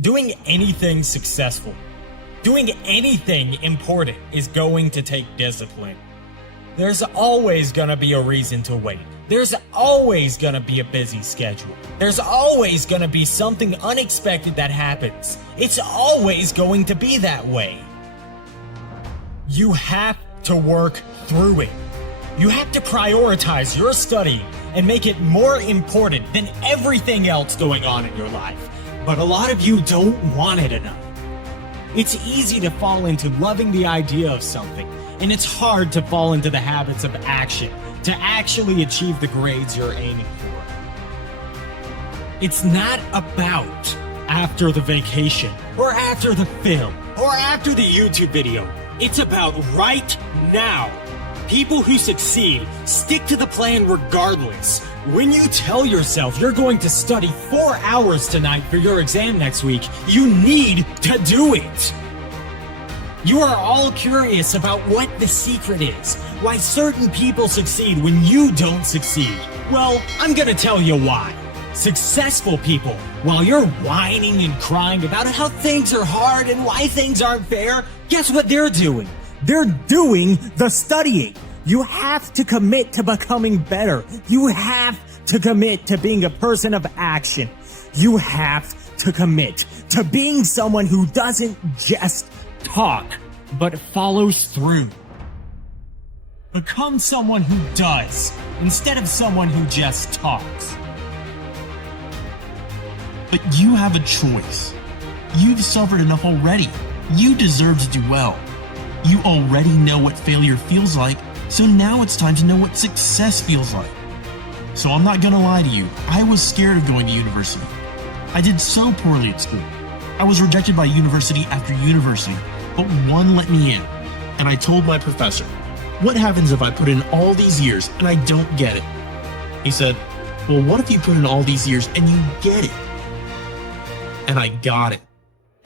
Doing anything successful, doing anything important is going to take discipline. There's always gonna be a reason to wait. There's always gonna be a busy schedule. There's always gonna be something unexpected that happens. It's always going to be that way. You have to work through it. You have to prioritize your study and make it more important than everything else going on in your life. But a lot of you don't want it enough. It's easy to fall into loving the idea of something, and it's hard to fall into the habits of action to actually achieve the grades you're aiming for. It's not about after the vacation, or after the film, or after the YouTube video. It's about right now. People who succeed stick to the plan regardless. When you tell yourself you're going to study 4 hours tonight for your exam next week, you need to do it. You are all curious about what the secret is, why certain people succeed when you don't succeed. Well, I'm gonna tell you why. Successful people, while you're whining and crying about how things are hard and why things aren't fair, guess what they're doing? They're doing the studying. You have to commit to becoming better. You have to commit to being a person of action. You have to commit to being someone who doesn't just talk, but follows through. Become someone who does, instead of someone who just talks. But you have a choice. You've suffered enough already. You deserve to do well. You already know what failure feels like, so now it's time to know what success feels like. So I'm not gonna lie to you, I was scared of going to university. I did so poorly at school. I was rejected by university after university, but one let me in. And I told my professor, what happens if I put in all these years and I don't get it? He said, well, what if you put in all these years and you get it? And I got it.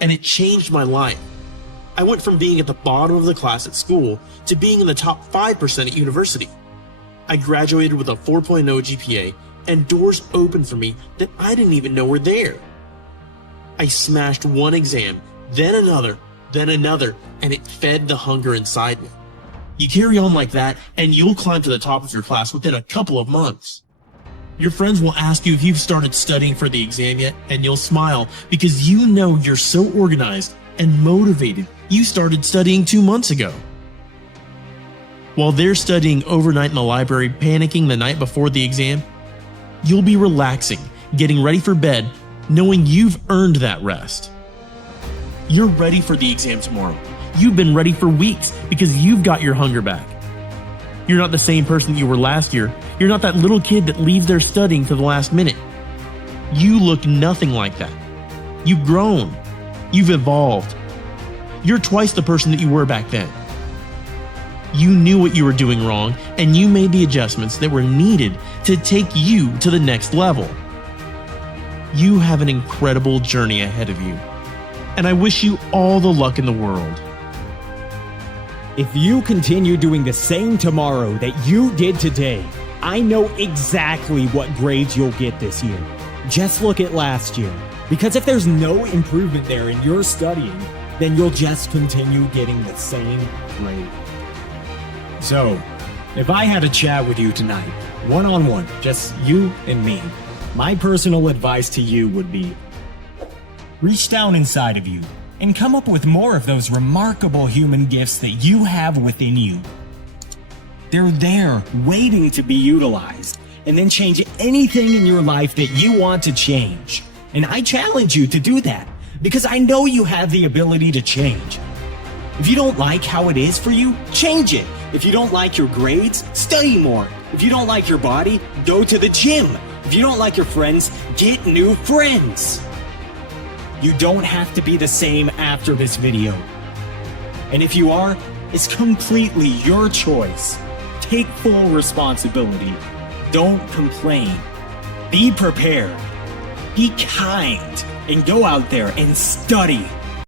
And it changed my life. I went from being at the bottom of the class at school to being in the top 5% at university. I graduated with a 4.0 GPA, and doors opened for me that I didn't even know were there. I smashed one exam, then another, and it fed the hunger inside me. You carry on like that, and you'll climb to the top of your class within a couple of months. Your friends will ask you if you've started studying for the exam yet, and you'll smile because you know you're so organized and motivated. You started studying 2 months ago. While they're studying overnight in the library, panicking the night before the exam, you'll be relaxing, getting ready for bed, knowing you've earned that rest. You're ready for the exam tomorrow. You've been ready for weeks because you've got your hunger back. You're not the same person that you were last year. You're not that little kid that leaves their studying to the last minute. You look nothing like that. You've grown. You've evolved. You're twice the person that you were back then. You knew what you were doing wrong, and you made the adjustments that were needed to take you to the next level. You have an incredible journey ahead of you, and I wish you all the luck in the world. If you continue doing the same tomorrow that you did today, I know exactly what grades you'll get this year. Just look at last year. Because if there's no improvement there in your studying, then you'll just continue getting the same grade. So, if I had a chat with you tonight, one-on-one, just you and me, my personal advice to you would be, reach down inside of you and come up with more of those remarkable human gifts that you have within you. They're there, waiting to be utilized, and then change anything in your life that you want to change. And I challenge you to do that, because I know you have the ability to change. If you don't like how it is for you, change it. If you don't like your grades, study more. If you don't like your body, go to the gym. If you don't like your friends, get new friends. You don't have to be the same after this video. And if you are, it's completely your choice. Take full responsibility. Don't complain. Be prepared. Be kind. And go out there and study.